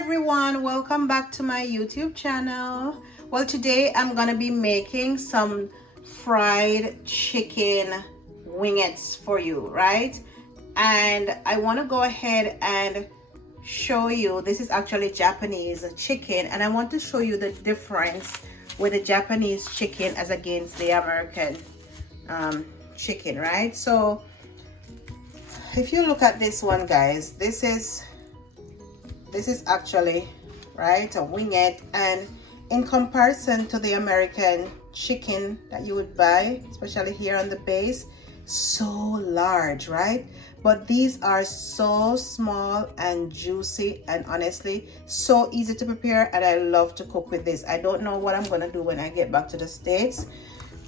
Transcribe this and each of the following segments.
everyone, welcome back to my YouTube channel. Well, today I'm gonna be making some fried chicken wingettes for you, right? And I want to go ahead and show you, this is actually Japanese chicken, and I want to show you the difference with the Japanese chicken as against the American chicken, right? So if you look at this one, guys, this is actually, right, a wingette, and in comparison to the American chicken that you would buy, especially here on the base, so large, right? But these are so small and juicy, and honestly so easy to prepare, and I love to cook with this. I don't know what I'm gonna do when I get back to the States,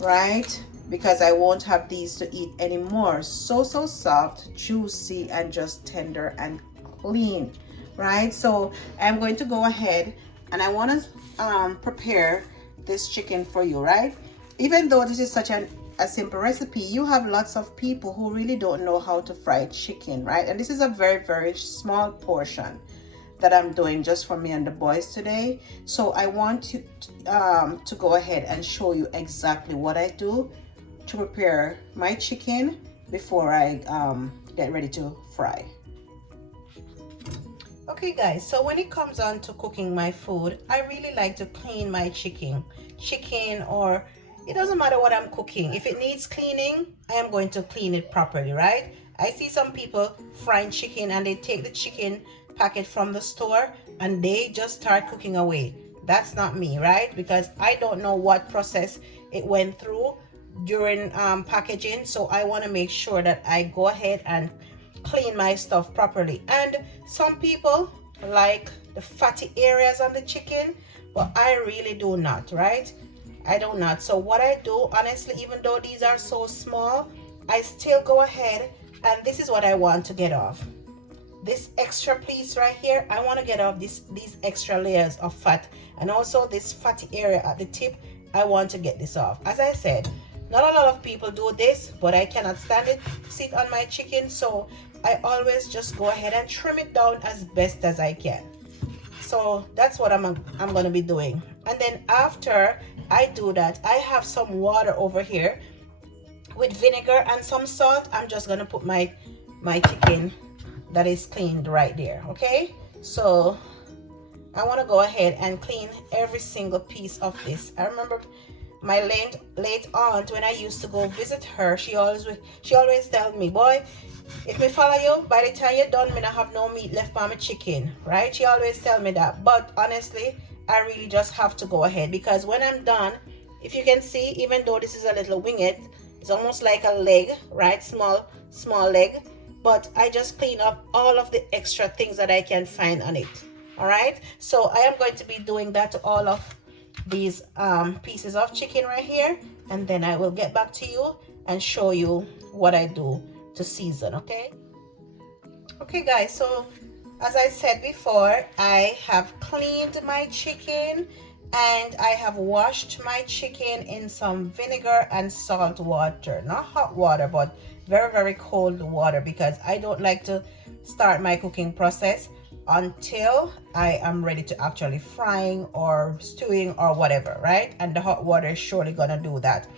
right? Because I won't have these to eat anymore. So soft, juicy, and just tender and clean, right? So I'm going to go ahead and I want to prepare this chicken for you, right? Even though this is such a simple recipe, you have lots of people who really don't know how to fry chicken, right? And this is a very small portion that I'm doing just for me and the boys today. So I want to go ahead and show you exactly what I do to prepare my chicken before I get ready to fry. Okay guys, so when it comes on to cooking my food, I really like to clean my chicken, or it doesn't matter what I'm cooking. If it needs cleaning, I am going to clean it properly, right? I see some people frying chicken and they take the chicken packet from the store and they just start cooking away. That's not me, right? Because I don't know what process it went through during packaging, so I want to make sure that I go ahead and clean my stuff properly. And some people like the fatty areas on the chicken, but I really do not, right? I do not. So what I do, honestly, even though these are so small, I still go ahead and this is what I want to get off. This extra piece right here, I want to get off these extra layers of fat, and also this fatty area at the tip, I want to get this off. As I said, not a lot of people do this, but I cannot stand it sit on my chicken, so I always just go ahead and trim it down as best as I can. So that's what I'm going to be doing. And then after I do that, I have some water over here with vinegar and some salt. I'm just going to put my chicken that is cleaned right there, okay? So I want to go ahead and clean every single piece of this. I remember my late aunt, when I used to go visit her, she always tell me, boy, if me follow you, by the time you're done, me not have no meat left for my chicken, right? She always tell me that. But honestly, I really just have to go ahead, because when I'm done, if you can see, even though this is a little wingette, it's almost like a leg, right? Small leg, but I just clean up all of the extra things that I can find on it. All right, so I am going to be doing that to all of these pieces of chicken right here, and then I will get back to you and show you what I do to season. Okay guys, so as I said before, I have cleaned my chicken and I have washed my chicken in some vinegar and salt water, not hot water, but very cold water, because I don't like to start my cooking process until I am ready to actually frying or stewing or whatever, right? And the hot water is surely gonna do that.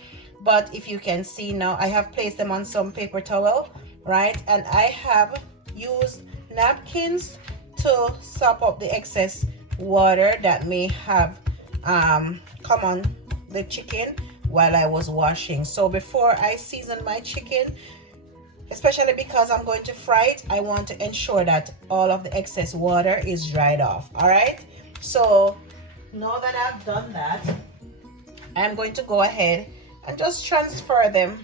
But if you can see now, I have placed them on some paper towel, right? And I have used napkins to sop up the excess water that may have come on the chicken while I was washing. So before I season my chicken, especially because I'm going to fry it, I want to ensure that all of the excess water is dried off. All right, so now that I've done that, I'm going to go ahead and just transfer them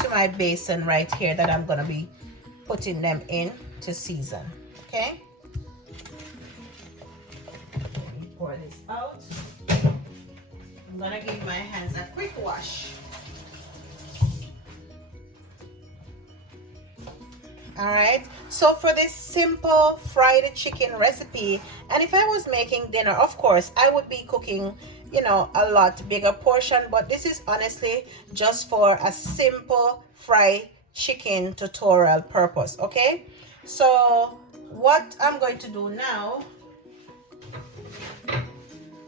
to my basin right here that I'm going to be putting them in to season. Okay, let me pour this out. I'm going to give my hands a quick wash. All right, so for this simple fried chicken recipe, and if I was making dinner, of course I would be cooking, you know, a lot bigger portion, but this is honestly just for a simple fried chicken tutorial purpose. Okay, so what I'm going to do now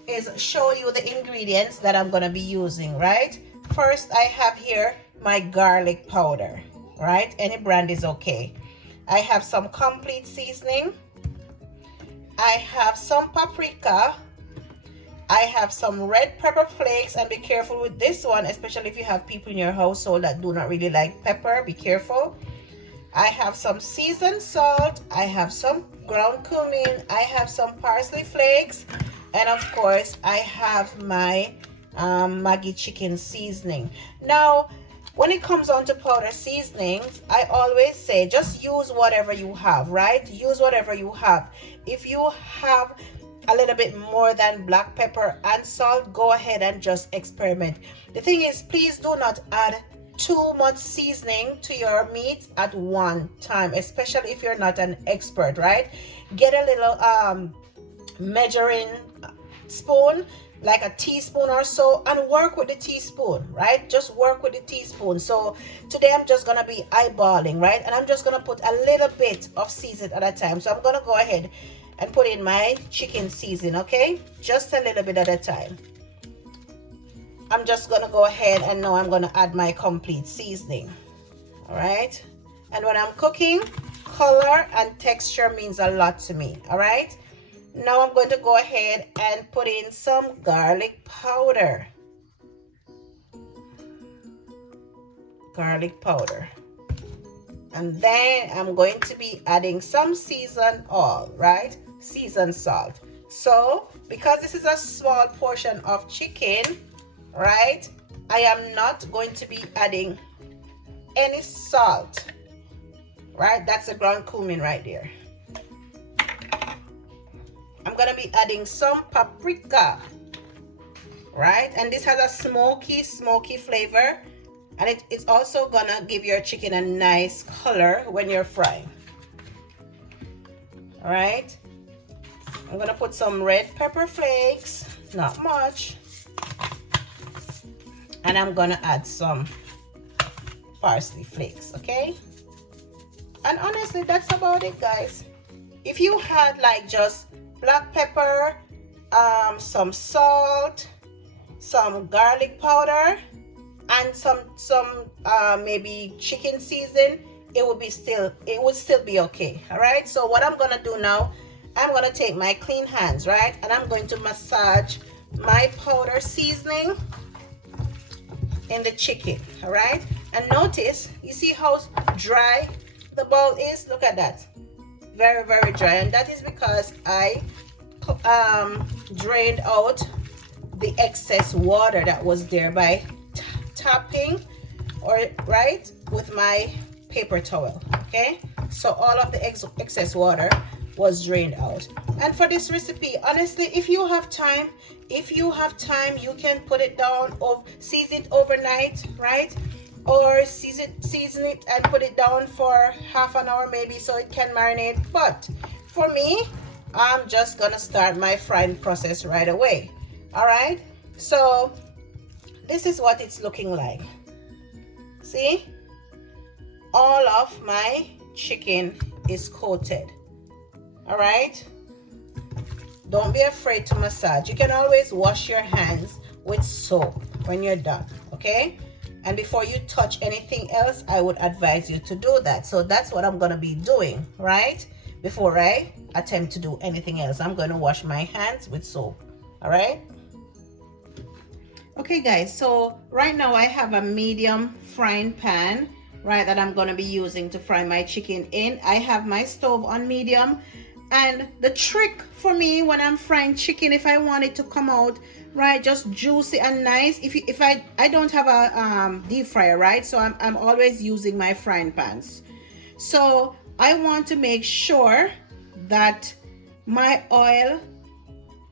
is show you the ingredients that I'm going to be using, right? First, I have here my garlic powder, right? Any brand is okay. I have some complete seasoning. I have some paprika. I have some red pepper flakes, and be careful with this one, especially if you have people in your household that do not really like pepper. Be careful. I have some seasoned salt. I have some ground cumin. I have some parsley flakes. And of course, I have my Maggi chicken seasoning. Now, when it comes on to powder seasonings, I always say just use whatever you have, right? Use whatever you have. If you have a little bit more than black pepper and salt, go ahead and just experiment. The thing is, please do not add too much seasoning to your meat at one time, especially if you're not an expert, right? Get a little measuring spoon, like a teaspoon or so, and work with the teaspoon, right? Just work with the teaspoon. So today I'm just gonna be eyeballing, right? And I'm just gonna put a little bit of season at a time. So I'm gonna go ahead and put in my chicken seasoning, okay? Just a little bit at a time. I'm just gonna go ahead and now I'm gonna add my complete seasoning. All right, and when I'm cooking, color and texture means a lot to me. All right, now I'm going to go ahead and put in some garlic powder. Garlic powder. And then I'm going to be adding some seasoned oil, right? Seasoned salt. So because this is a small portion of chicken, right, I am not going to be adding any salt, right? That's the ground cumin right there. I'm gonna be adding some paprika, right? And this has a smoky flavor, and it's also gonna give your chicken a nice color when you're frying. All right, I'm gonna put some red pepper flakes, not much, and I'm gonna add some parsley flakes, okay? And honestly, that's about it, guys. If you had like just black pepper, some salt, some garlic powder, and some maybe chicken season, it would still be okay. All right, so what I'm gonna do now, I'm gonna take my clean hands, right, and I'm going to massage my powder seasoning in the chicken. All right, and notice, you see how dry the bowl is? Look at that, very dry, and that is because I drained out the excess water that was there by tapping, or right, with my paper towel. Okay, so all of the excess water was drained out. And for this recipe, honestly, if you have time, you can put it down, or season it overnight, right? Or season it and put it down for half an hour maybe, so it can marinate. But for me, I'm just gonna start my frying process right away. All right, so this is what it's looking like. See, all of my chicken is coated. All right, don't be afraid to massage. You can always wash your hands with soap when you're done, okay? And before you touch anything else, I would advise you to do that. So that's what I'm going to be doing, right? Before I attempt to do anything else, I'm going to wash my hands with soap. All right? Okay, guys. So right now I have a medium frying pan, right, that I'm going to be using to fry my chicken in. I have my stove on medium. And the trick for me when I'm frying chicken, if I want it to come out right, just juicy and nice, if I don't have a deep fryer, right, so I'm always using my frying pans. So I want to make sure that my oil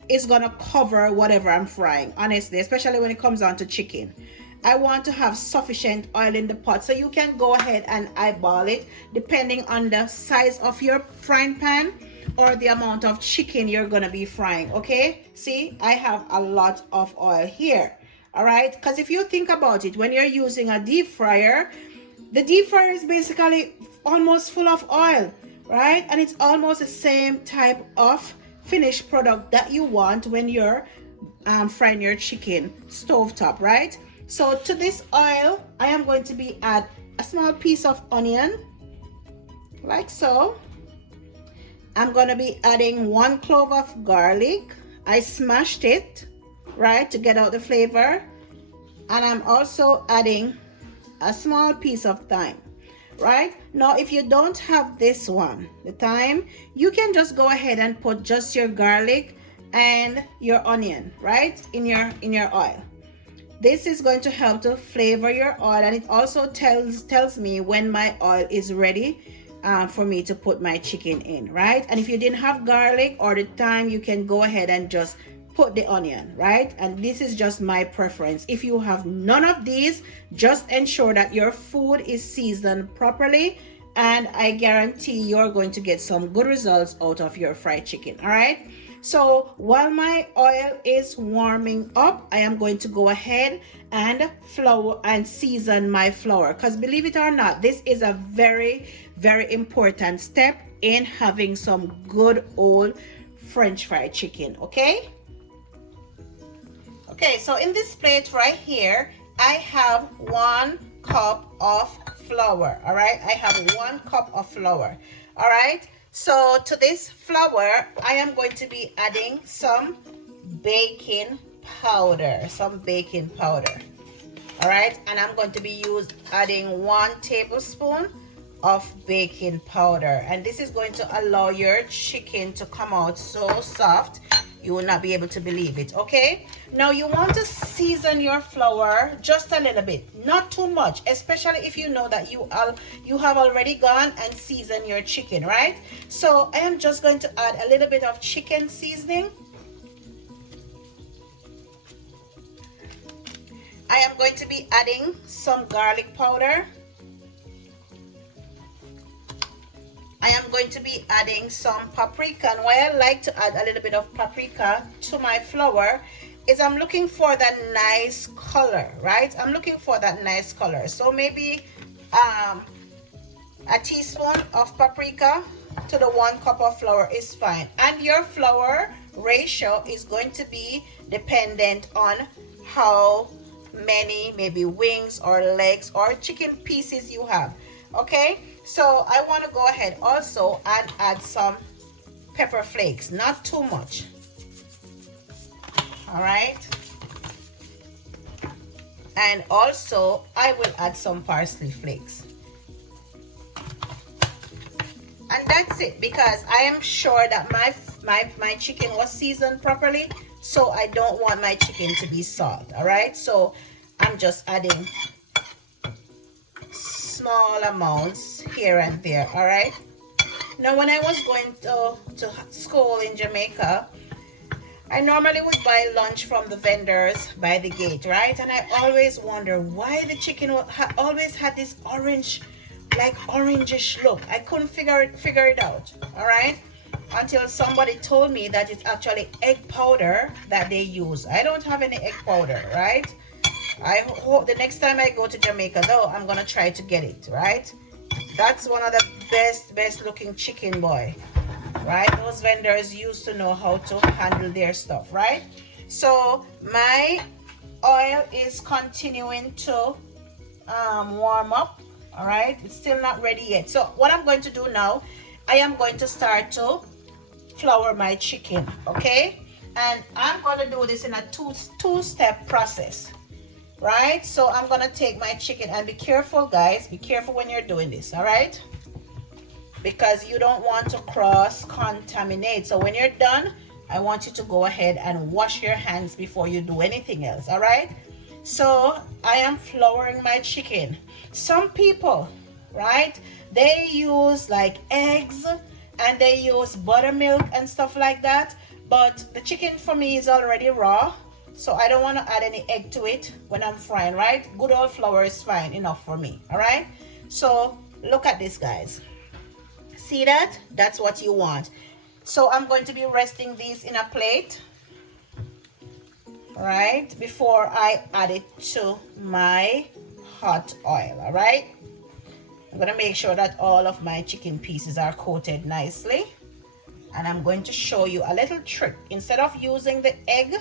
is gonna cover whatever I'm frying, honestly, especially when it comes down to chicken. I want to have sufficient oil in the pot, so you can go ahead and eyeball it depending on the size of your frying pan or the amount of chicken you're gonna be frying. Okay, see, I have a lot of oil here. All right, because if you think about it, when you're using a deep fryer, the deep fryer is basically almost full of oil. right? And it's almost the same type of finished product that you want when you're frying your chicken stovetop, right? So to this oil, I am going to be add a small piece of onion, like so. I'm going to be adding 1 clove of garlic. I smashed it, right, to get out the flavor. And I'm also adding a small piece of thyme, right? Now, if you don't have this one, the thyme, you can just go ahead and put just your garlic and your onion, right, in your oil. This is going to help to flavor your oil, and it also tells me when my oil is ready for me to put my chicken in, right? And if you didn't have garlic or the thyme, you can go ahead and just put the onion, right? And this is just my preference. If you have none of these, just ensure that your food is seasoned properly, and I guarantee you're going to get some good results out of your fried chicken. All right, so while my oil is warming up, I am going to go ahead and flour and season my flour, because believe it or not, this is a very important step in having some good old French fried chicken. Okay, so in this plate right here, I have 1 cup of flour. All right, I have 1 cup of flour. All right, so to this flour, I am going to be adding some baking powder, all right, and I'm going to be adding 1 tablespoon of baking powder, and this is going to allow your chicken to come out so soft you will not be able to believe it. Okay, now you want to season your flour just a little bit, not too much, especially if you know that you have already gone and seasoned your chicken, right? So I am just going to add a little bit of chicken seasoning. I am going to be adding some garlic powder. I am going to be adding some paprika, and why I like to add a little bit of paprika to my flour is I'm looking for that nice color, right? I'm looking for that nice color. So maybe a teaspoon of paprika to the 1 cup of flour is fine. And your flour ratio is going to be dependent on how many maybe wings or legs or chicken pieces you have. Okay, so I want to go ahead also and add some pepper flakes, not too much. All right, and also I will add some parsley flakes, and that's it, because I am sure that my chicken was seasoned properly, so I don't want my chicken to be salt. All right, so I'm just adding small amounts here and there. All right, now when I was going to school in Jamaica, I normally would buy lunch from the vendors by the gate, right? And I always wonder why the chicken always had this orange, like orangish look. I couldn't figure it out. All right, until somebody told me that it's actually egg powder that they use. I don't have any egg powder, right? I hope the next time I go to Jamaica, though, I'm gonna try to get it, right? That's one of the best looking chicken, boy, right? Those vendors used to know how to handle their stuff, right? So my oil is continuing to warm up. All right, it's still not ready yet. So what I'm going to do now, I am going to start to flour my chicken. Okay, and I'm going to do this in a two-step process, right? So I'm gonna take my chicken, and be careful, guys, be careful when you're doing this. All right, because you don't want to cross contaminate. So when you're done, I want you to go ahead and wash your hands before you do anything else. All right, so I am flouring my chicken. Some people, right, they use like eggs and they use buttermilk and stuff like that, but the chicken for me is already raw, so I don't want to add any egg to it when I'm frying, right? Good old flour is fine enough for me. All right, so look at this, guys. See that? That's what you want. So I'm going to be resting these in a plate, all right, before I add it to my hot oil. All right, I'm gonna make sure that all of my chicken pieces are coated nicely. And I'm going to show you a little trick. Instead of using the egg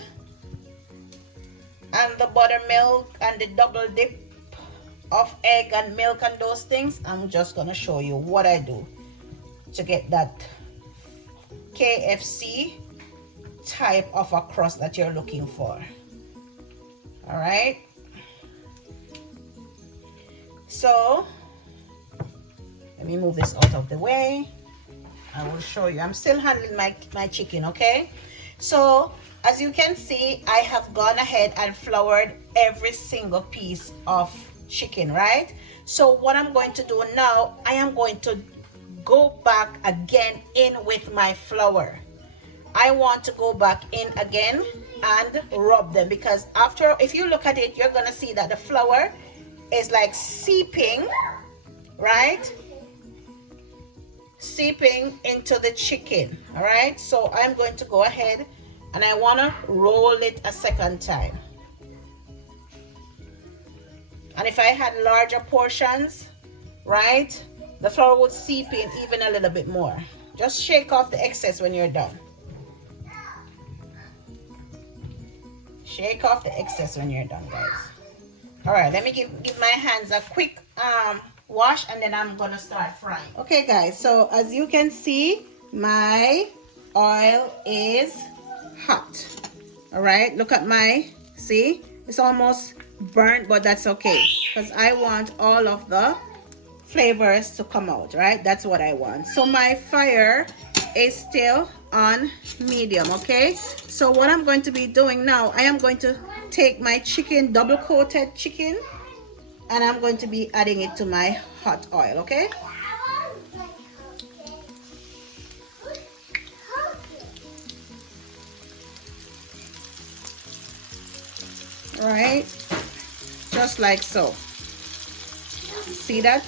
and the buttermilk and the double dip of egg and milk and those things, I'm just gonna show you what I do to get that KFC type of a crust that you're looking for. All right, so let me move this out of the way. I will show you. I'm still handling my chicken, okay? So as you can see, I have gone ahead and floured every single piece of chicken, right? So what I'm going to do now, I am going to go back again in with my flour. I want to go back in again and rub them, because after, if you look at it, you're gonna see that the flour is like seeping, right? Seeping into the chicken. All right, so I'm going to go ahead and I want to roll it a second time. And if I had larger portions, right, the flour would seep in even a little bit more. Just shake off the excess when you're done. Shake off the excess when you're done, guys. All right, let me give my hands a quick wash, and then I'm gonna start frying. Okay guys, so as you can see, my oil is hot. All right, look at my, see, it's almost burnt, but that's okay, because I want all of the flavors to come out, right? That's what I want. So my fire is still on medium, okay? So what I'm going to be doing now, I am going to take my chicken, double coated chicken, and I'm going to be adding it to my hot oil, okay? All right, just like so. See that?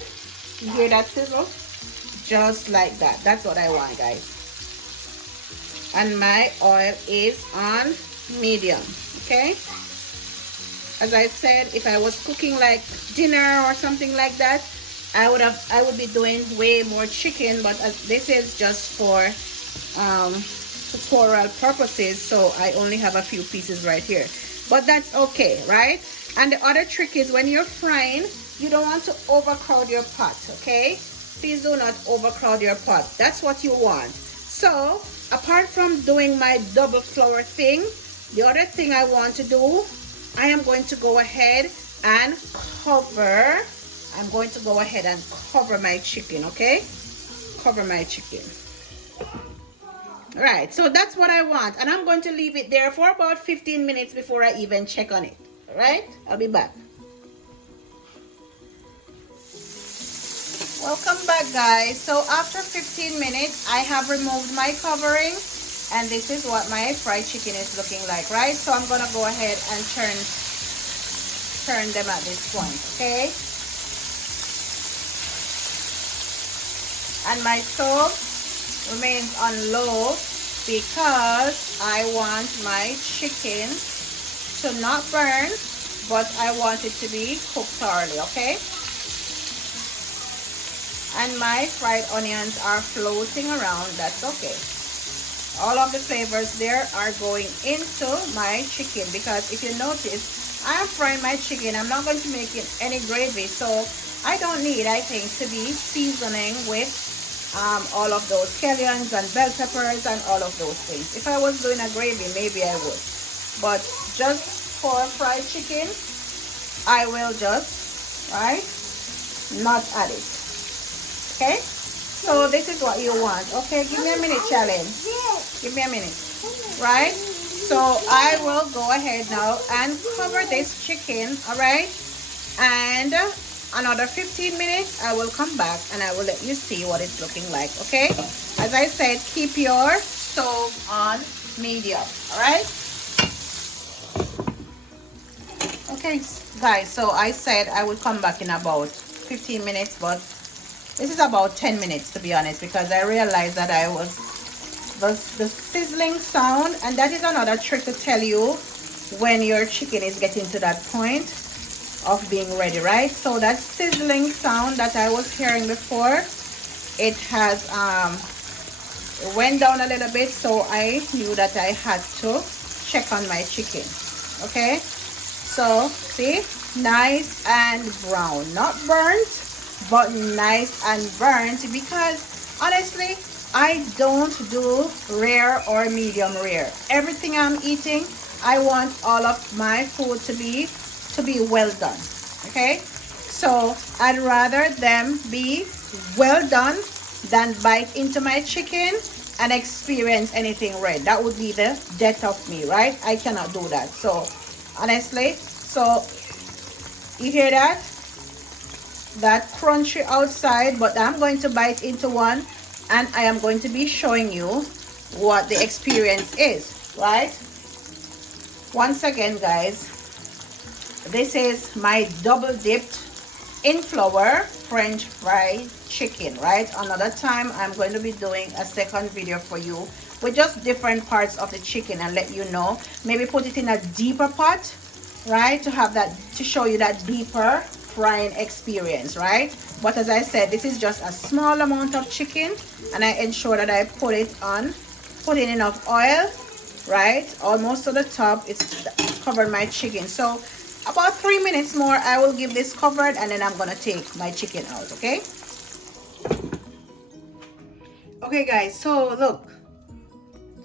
You hear that sizzle? Just like that. That's what I want, guys. And my oil is on medium, okay? As I said, if I was cooking like dinner or something like that, I would be doing way more chicken, but this is just for tutorial purposes, so I only have a few pieces right here. But that's okay, right? And the other trick is, when you're frying, you don't want to overcrowd your pot, okay? Please do not overcrowd your pot. That's what you want. So apart from doing my double flour thing, the other thing I want to do, I am going to go ahead and cover. I'm going to go ahead and cover my chicken, okay? Cover my chicken. All right, so that's what I want, and I'm going to leave it there for about 15 minutes before I even check on it. All right, I'll be back. Welcome back, guys. So after 15 minutes, I have removed my covering, and this is what my fried chicken is looking like, right? So I'm gonna go ahead and turn them at this point, okay? And my stove remains on low because I want my chicken to not burn, but I want it to be cooked thoroughly, okay? And my fried onions are floating around. That's okay. All of the flavors there are going into my chicken, because if you notice, I am frying my chicken. I'm not going to make it any gravy, so I don't need, I think, to be seasoning with all of those scallions and bell peppers and all of those things. If I was doing a gravy, maybe I would, but just for fried chicken, I will just, right, not add it. Okay, so this is what you want. Okay, give me a minute, challenge. Give me a minute. Right, so I will go ahead now and cover this chicken. All right, and another 15 minutes I will come back and I will let you see what it's looking like. Okay, as I said, keep your stove on medium. All right. Okay guys, so I said I will come back in about 15 minutes, but this is about 10 minutes to be honest, because I realized that I was the sizzling sound, and that is another trick to tell you when your chicken is getting to that point. of being ready, right? So that sizzling sound that I was hearing before, it has it went down a little bit, so I knew that I had to check on my chicken. Okay, so see, nice and brown, not burnt, but nice and burnt, because honestly I don't do rare or medium rare. Everything I'm eating, I want all of my food to be well done. Okay, so I'd rather them be well done than bite into my chicken and experience anything red. That would be the death of me, right? I cannot do that. So honestly, so you hear that crunchy outside, but I'm going to bite into one and I am going to be showing you what the experience is, right? Once again, guys, this is my double dipped in flour French fried chicken, right? Another time I'm going to be doing a second video for you with just different parts of the chicken and let you know, maybe put it in a deeper pot, right, to have that, to show you that deeper frying experience, right? But as I said, this is just a small amount of chicken and I ensure that I put in enough oil, right, almost to the top. It's covered my chicken. So about 3 minutes more, I will give this covered and then I'm gonna take my chicken out. Okay, okay guys, so look,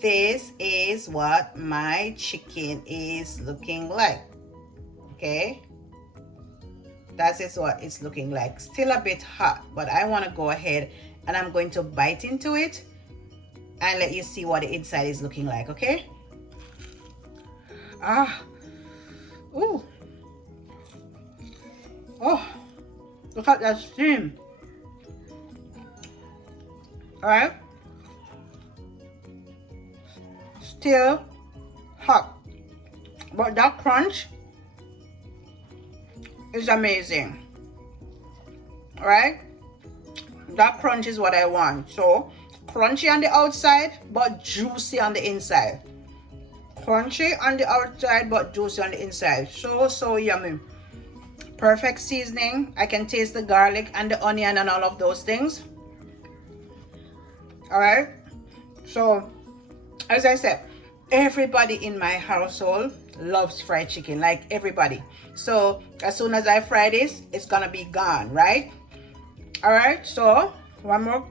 this is what my chicken is looking like. Okay, that is what it's looking like. Still a bit hot, but I want to go ahead and I'm going to bite into it and let you see what the inside is looking like. Okay, ooh, oh, look at that steam. All right, still hot, but that crunch is amazing. All right, that crunch is what I want. So crunchy on the outside but juicy on the inside. Crunchy on the outside but juicy on the inside. So yummy. Perfect seasoning. I can taste the garlic and the onion and all of those things. All right, so as I said, everybody in my household loves fried chicken, like everybody. So as soon as I fry this, it's gonna be gone, right? All right, so one more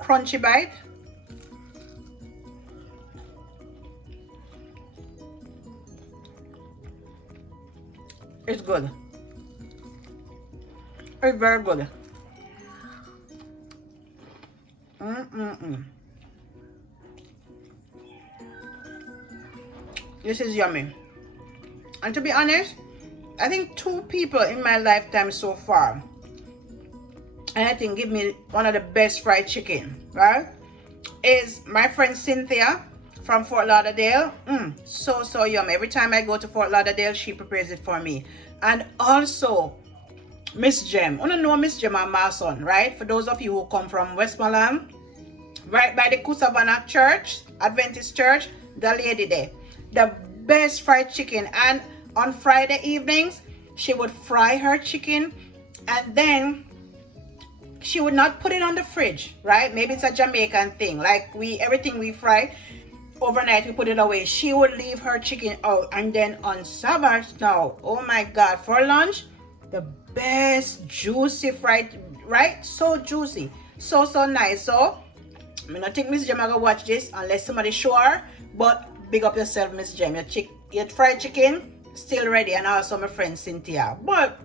crunchy bite. It's good. It's very good. This is yummy. And to be honest, I think 2 people in my lifetime so far, and I think give me one of the best fried chicken, right, is my friend Cynthia from Fort Lauderdale. So yummy. Every time I go to Fort Lauderdale, she prepares it for me. And also Miss Jem. I don't know Miss Jem and Mason, right? For those of you who come from Westmoreland, right by the Kusavana Church, Adventist Church, the lady there, the best fried chicken. And on Friday evenings, she would fry her chicken and then she would not put it on the fridge, right? Maybe it's a Jamaican thing, like everything we fry overnight, we put it away. She would leave her chicken out, and then on Sabbath now, oh my God, for lunch, the best juicy fried, right? So juicy, so nice. So I don't think Miss Jem gonna watch this unless somebody show her, but big up yourself, Miss Jem. Your fried chicken still ready, and also my friend Cynthia. But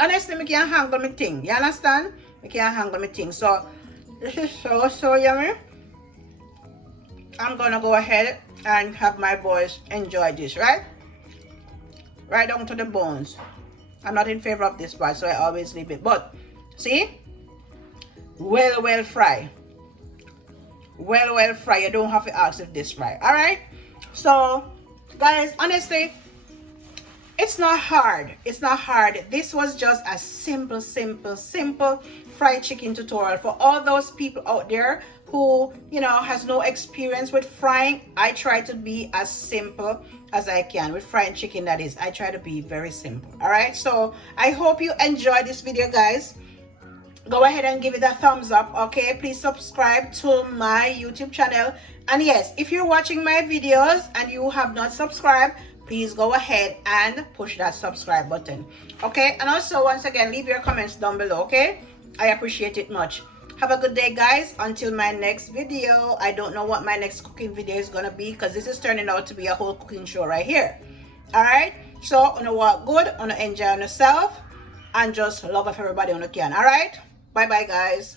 honestly, I can't handle my thing. You understand? I can't handle my thing. So this is so yummy. I'm gonna go ahead and have my boys enjoy this, right? Right down to the bones. I'm not in favor of this part, so I always leave it. But see, well fry. Well fry. You don't have to ask if this fry. All right. So guys, honestly, it's not hard. It's not hard. This was just a simple fried chicken tutorial for all those people out there who, you know, has no experience with frying, I try to be as simple as I can with frying chicken. That is, I try to be very simple. All right, so I hope you enjoyed this video, guys. Go ahead and give it a thumbs up. Okay, please subscribe to my YouTube channel, and yes, if you're watching my videos and you have not subscribed, please go ahead and push that subscribe button. Okay, and also once again, leave your comments down below. Okay, I appreciate it much. Have a good day, guys. Until my next video. I don't know what my next cooking video is gonna be, because this is turning out to be a whole cooking show right here. All right, so on a walk good, on a enjoy on yourself, and just love of everybody on the can. All right, bye bye, guys.